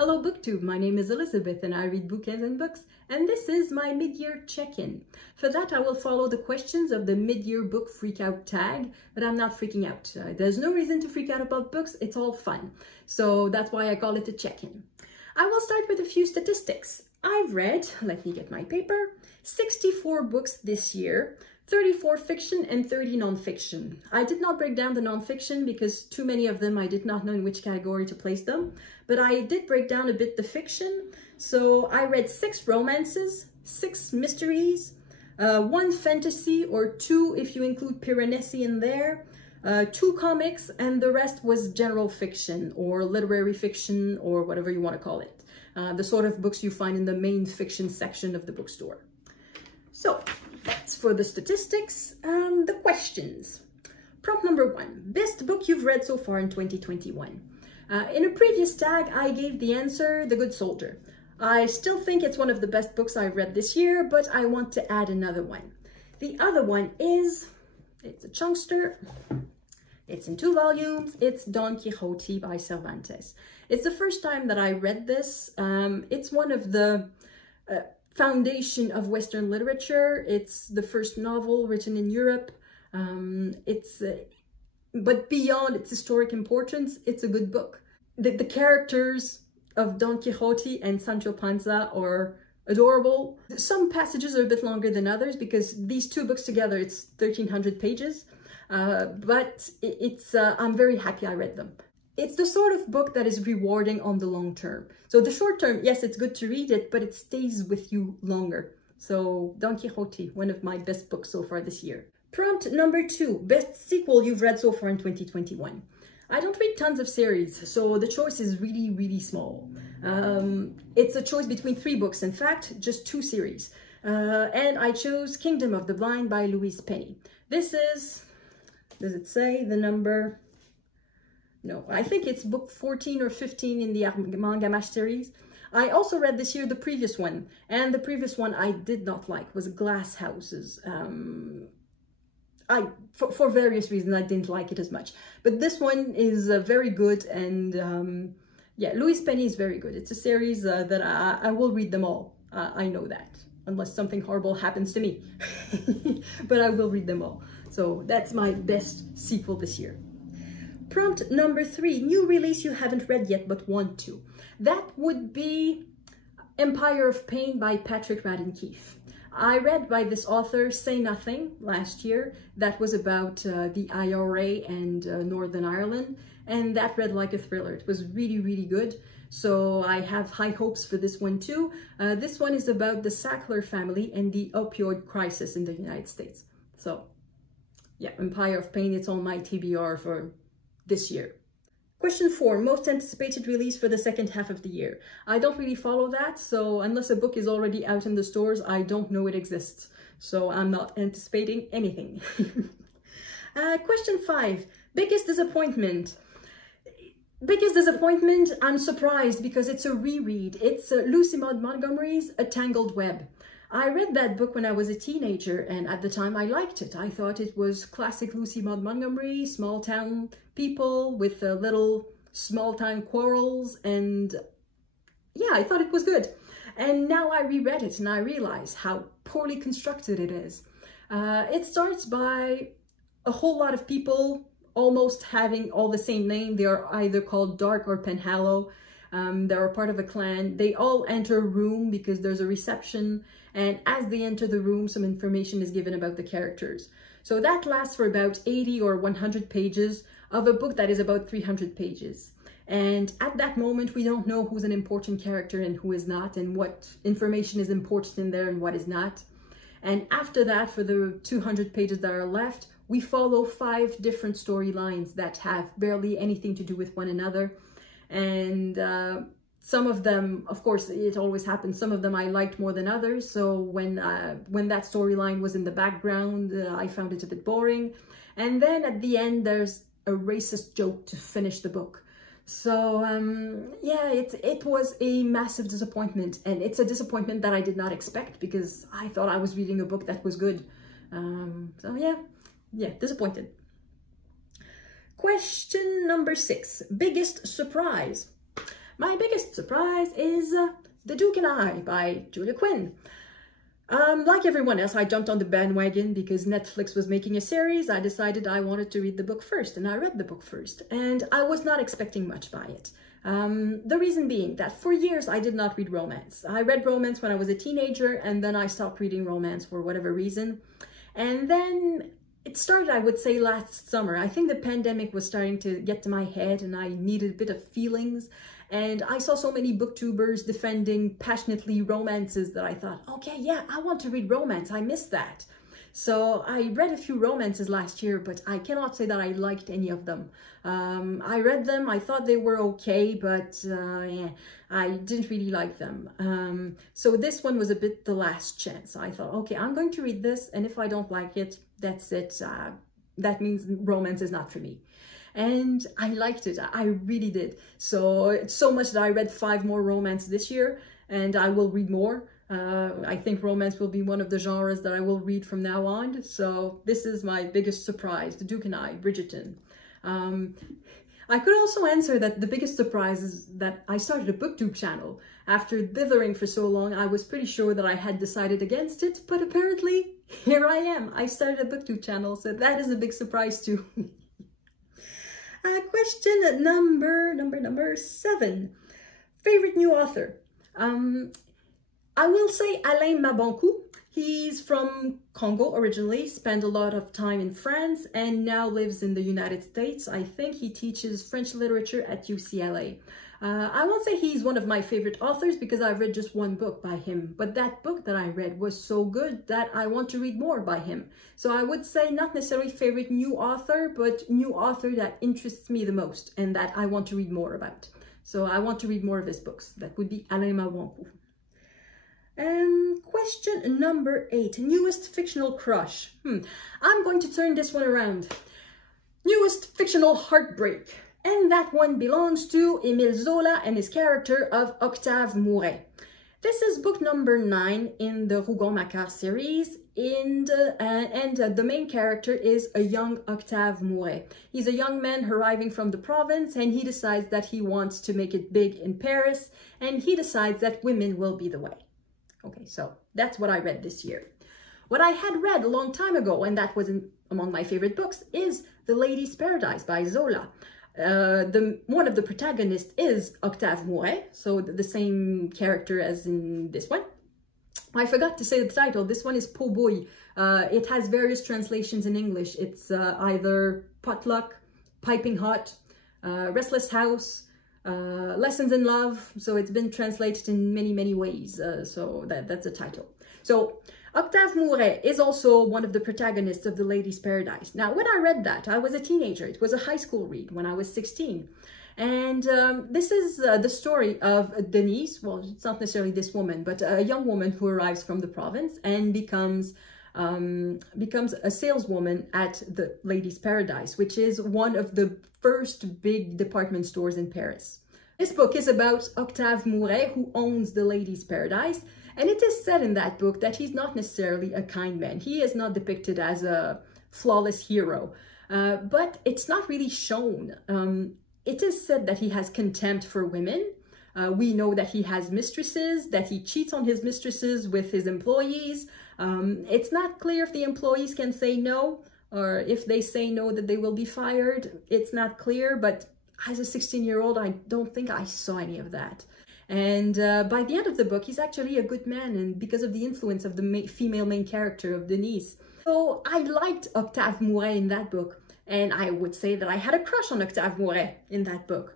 Hello BookTube, my name is Elizabeth and I read bookends and books, and this is my mid-year check-in. For that I will follow the questions of the mid-year book freak out tag, but I'm not freaking out. There's no reason to freak out about books, it's all fun. So that's why I call it a check-in. I will start with a few statistics. I've read, let me get my paper, 64 books this year, 34 fiction and 30 non-fiction. I did not break down the non-fiction because too many of them I did not know in which category to place them, but I did break down a bit the fiction. So I read 6 romances, 6 mysteries, 1 fantasy, or 2 if you include Piranesi in there, 2 comics, and the rest was general fiction or literary fiction or whatever you want to call it. The sort of books you find in the main fiction section of the bookstore. So that's for the statistics. The questions. Prompt number 1. Best book you've read so far in 2021. In a previous tag, I gave the answer, The Good Soldier. I still think it's one of the best books I've read this year, but I want to add another one. The other one is, it's a chunkster. It's in 2 volumes. It's Don Quixote by Cervantes. It's the first time that I read this. It's one of the foundation of Western literature. It's the first novel written in Europe. But beyond its historic importance, it's a good book. The characters of Don Quixote and Sancho Panza are adorable. Some passages are a bit longer than others because these 2 books together, it's 1,300 pages. But I'm very happy I read them. It's the sort of book that is rewarding on the long term. So the short term, yes, it's good to read it, but it stays with you longer. So Don Quixote, one of my best books so far this year. Prompt number 2, best sequel you've read so far in 2021. I don't read tons of series, so the choice is really, really small. It's a choice between 3 books, in fact, just 2 series. And I chose Kingdom of the Blind by Louise. This is, does it say the number? No, I think it's book 14 or 15 in the Manga Mash series. I also read this year the previous one, and the previous one I did not like was Glass Houses. For various reasons, I didn't like it as much. But this one is very good, and yeah, Louise is very good. It's a series that I will read them all. I know that, unless something horrible happens to me. But I will read them all. So that's my best sequel this year. Prompt number 3, new release you haven't read yet but want to. That would be Empire of Pain by Radden Keefe. I read by this author Say Nothing last year. That was about the IRA and Northern Ireland, and that read like a thriller. It was really, really good. So I have high hopes for this one too. This one is about the Sackler family and the opioid crisis in the United States. So yeah, Empire of Pain, it's on my TBR for this year. Question 4, most anticipated release for the second half of the year. I don't really follow that, so unless a book is already out in the stores, I don't know it exists. So I'm not anticipating anything. Question 5, biggest disappointment. Biggest disappointment, I'm surprised because it's a reread. It's Lucy Maud Montgomery's A Tangled Web. I read that book when I was a teenager, and at the time I liked it. I thought it was classic Lucy Maud Montgomery, small town people with little small town quarrels, and yeah, I thought it was good. And now I reread it and I realize how poorly constructed it is. It starts by a whole lot of people almost having all the same name. They are either called Dark or Penhallow. They're a part of a clan. They all enter a room because there's a reception, and as they enter the room, some information is given about the characters. So that lasts for about 80 or 100 pages of a book that is about 300 pages. And at that moment, we don't know who's an important character and who is not, and what information is important in there and what is not. And after that, for the 200 pages that are left, we follow 5 different storylines that have barely anything to do with one another. And some of them, of course, it always happens, some of them I liked more than others. So when that storyline was in the background, I found it a bit boring. And then at the end, there's a racist joke to finish the book. So yeah, it was a massive disappointment, and it's a disappointment that I did not expect because I thought I was reading a book that was good. So yeah, disappointed. Question number 6, biggest surprise. My biggest surprise is The Duke and I by Julia Quinn. Like everyone else, I jumped on the bandwagon because Netflix was making a series. I decided I wanted to read the book first, and I read the book first, and I was not expecting much by it. The reason being that for years I did not read romance. I read romance when I was a teenager, and then I stopped reading romance for whatever reason. And then it started, I would say, last summer. I think the pandemic was starting to get to my head and I needed a bit of feelings. And I saw so many booktubers defending passionately romances that I thought, okay, yeah, I want to read romance. I missed that. So I read a few romances last year, but I cannot say that I liked any of them. I read them, I thought they were okay, but yeah, I didn't really like them. So this one was a bit the last chance. I thought, okay, I'm going to read this, and if I don't like it, that's it. That means romance is not for me. And I liked it. I really did. So much that I read 5 more romance this year, and I will read more. I think romance will be one of the genres that I will read from now on. So this is my biggest surprise, The Duke and I, Bridgerton. I could also answer that the biggest surprise is that I started a booktube channel. After dithering for so long, I was pretty sure that I had decided against it, but apparently here I am. I started a booktube channel, so that is a big surprise too. Question number 7. Favorite new author? I will say Alain Mabanckou. He's from Congo originally, spent a lot of time in France, and now lives in the United States. I think he teaches French literature at UCLA. I won't say he's one of my favorite authors because I've read just 1 book by him, but that book that I read was so good that I want to read more by him. So I would say not necessarily favorite new author, but new author that interests me the most and that I want to read more about. So I want to read more of his books. That would be Alain Mabanckou. Question number 8, newest fictional crush. I'm going to turn this one around. Newest fictional heartbreak. And that one belongs to Emile Zola and his character of Octave Mouret. This is book number 9 in the Rougon-Macquart series, and the main character is a young Octave Mouret. He's a young man arriving from the province, and he decides that he wants to make it big in Paris, and he decides that women will be the way. Okay, so that's what I read this year. What I had read a long time ago, and that wasn't among my favorite books, is The Lady's Paradise by Zola. One of the protagonists is Octave Mouret, so the same character as in this one. I forgot to say the title. This one is Po Boy. It has various translations in English. It's either Potluck, Piping Hot, Restless House, Lessons in Love. So it's been translated in many ways. So that's the title. So Octave Mouret is also one of the protagonists of The Lady's Paradise. Now, when I read that, I was a teenager. It was a high school read when I was 16. And this is the story of Denise. Well, it's not necessarily this woman, but a young woman who arrives from the province and becomes a saleswoman at The Lady's Paradise, which is one of the first big department stores in Paris. This book is about Octave Mouret, who owns The Lady's Paradise. And it is said in that book that he's not necessarily a kind man. He is not depicted as a flawless hero, but it's not really shown. It is said that he has contempt for women. We know that he has mistresses, that he cheats on his mistresses with his employees. It's not clear if the employees can say no, or if they say no that they will be fired. It's not clear, but as a 16-year-old, I don't think I saw any of that. And by the end of the book, he's actually a good man, and because of the influence of the female main character of Denise. So I liked Octave Mouret in that book, and I would say that I had a crush on Octave Mouret in that book.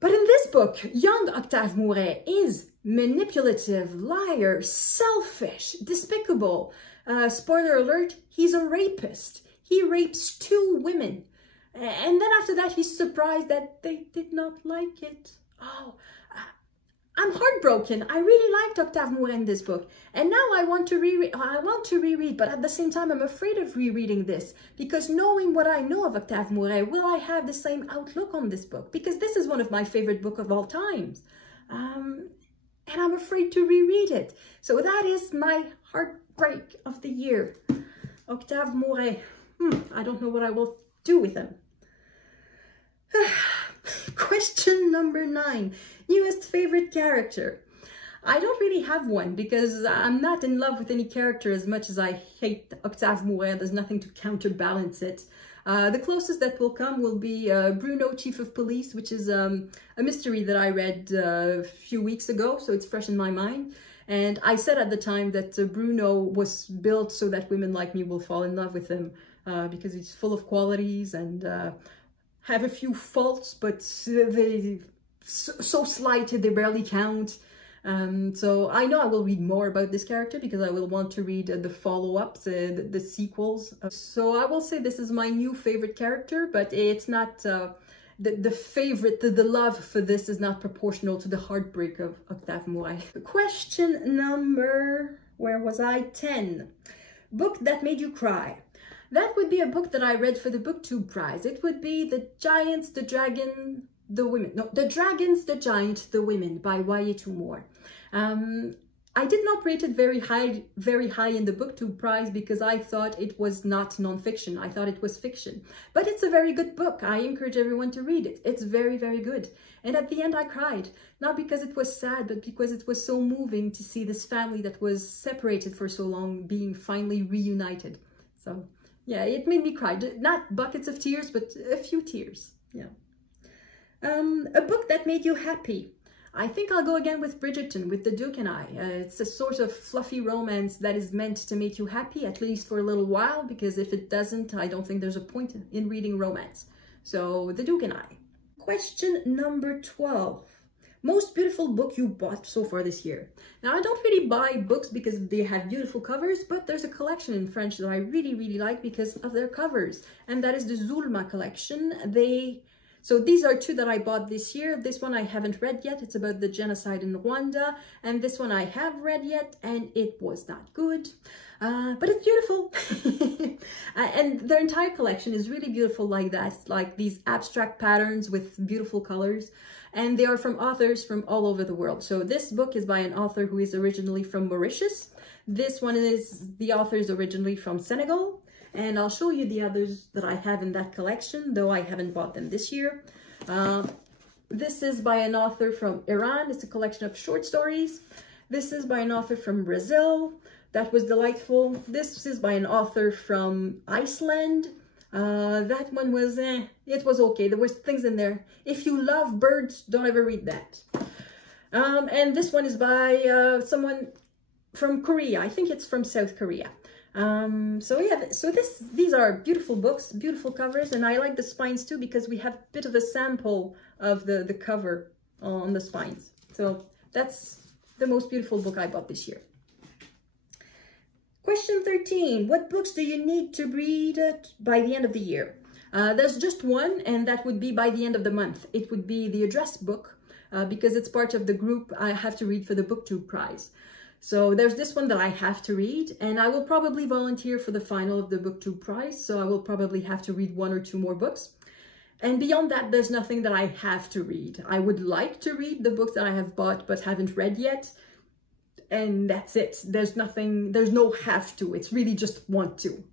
But in this book, young Octave Mouret is manipulative, liar, selfish, despicable. Spoiler alert, he's a rapist. He rapes 2 women. And then after that, he's surprised that they did not like it. Oh, I'm heartbroken. I really liked Octave Mouret in this book. And now I want to reread, but at the same time, I'm afraid of rereading this because knowing what I know of Octave Mouret, will I have the same outlook on this book? Because this is one of my favorite books of all times. And I'm afraid to reread it. So that is my heartbreak of the year. Octave Mouret. I don't know what I will do with him. Question number 9. Newest favorite character. I don't really have one because I'm not in love with any character as much as I hate Octave Mouret. There's nothing to counterbalance it. The closest that will come will be Bruno, Chief of Police, which is a mystery that I read a few weeks ago, so it's fresh in my mind. And I said at the time that Bruno was built so that women like me will fall in love with him because he's full of qualities and have a few faults, but they so slight they barely count. So I know I will read more about this character because I will want to read the follow-ups, the sequels. So I will say this is my new favorite character, but it's not the favorite, the love for this is not proportional to the heartbreak of Octave Mouret. Question number, where was I? 10. Book that made you cry. That would be a book that I read for the BookTube prize. It would be The Giants, the Dragon, the Women. No, The Dragons, the Giant, the Women by Y.A. Moore. I did not rate it very high in the BookTube prize because I thought it was not non-fiction. I thought it was fiction. But it's a very good book. I encourage everyone to read it. It's very, very good. And at the end I cried. Not because it was sad, but because it was so moving to see this family that was separated for so long being finally reunited. So yeah, it made me cry. Not buckets of tears, but a few tears. Yeah. A book that made you happy. I think I'll go again with Bridgerton, with The Duke and I. It's a sort of fluffy romance that is meant to make you happy, at least for a little while, because if it doesn't, I don't think there's a point in reading romance. So, The Duke and I. Question number 12. Most beautiful book you bought so far this year. Now, I don't really buy books because they have beautiful covers, but there's a collection in French that I really, really like because of their covers. And that is the Zola collection. So these are two that I bought this year. This one I haven't read yet. It's about the genocide in Rwanda. And this one I have read yet, and it was not good. But it's beautiful. And their entire collection is really beautiful like that. It's like these abstract patterns with beautiful colors. And they are from authors from all over the world. So this book is by an author who is originally from Mauritius. This one is, the author is originally from Senegal. And I'll show you the others that I have in that collection, though I haven't bought them this year. This is by an author from Iran. It's a collection of short stories. This is by an author from Brazil. That was delightful. This is by an author from Iceland. That one was, it was okay. There was things in there. If you love birds, don't ever read that. And this one is by someone from Korea. I think it's from South Korea. So yeah, so these are beautiful books, beautiful covers, and I like the spines too because we have a bit of a sample of the cover on the spines. So that's the most beautiful book I bought this year. Question 13. What books do you need to read by the end of the year? There's just one, and that would be by the end of the month. It would be the address book because it's part of the group I have to read for the BookTube prize. So there's this one that I have to read, and I will probably volunteer for the final of the BookTube prize, so I will probably have to read 1 or 2 more books. And beyond that, there's nothing that I have to read. I would like to read the books that I have bought but haven't read yet, and that's it. There's nothing, there's no have to, it's really just want to.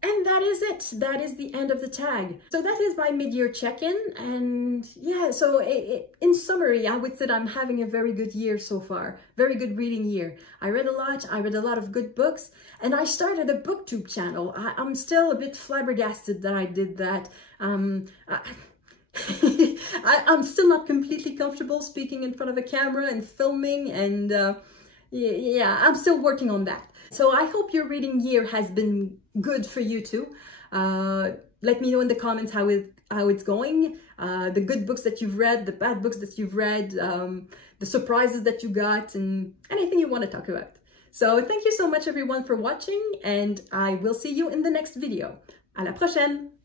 And that is it. That is the end of the tag. So that is my mid-year check-in. And yeah, so in summary, I would say that I'm having a very good year so far. Very good reading year. I read a lot. I read a lot of good books. And I started a BookTube channel. I'm still a bit flabbergasted that I did that. I'm still not completely comfortable speaking in front of a camera and filming. And yeah, I'm still working on that. So I hope your reading year has been good for you too. Let me know in the comments how it's going, the good books that you've read, the bad books that you've read, the surprises that you got, and anything you want to talk about. So thank you so much everyone for watching, and I will see you in the next video. À la prochaine!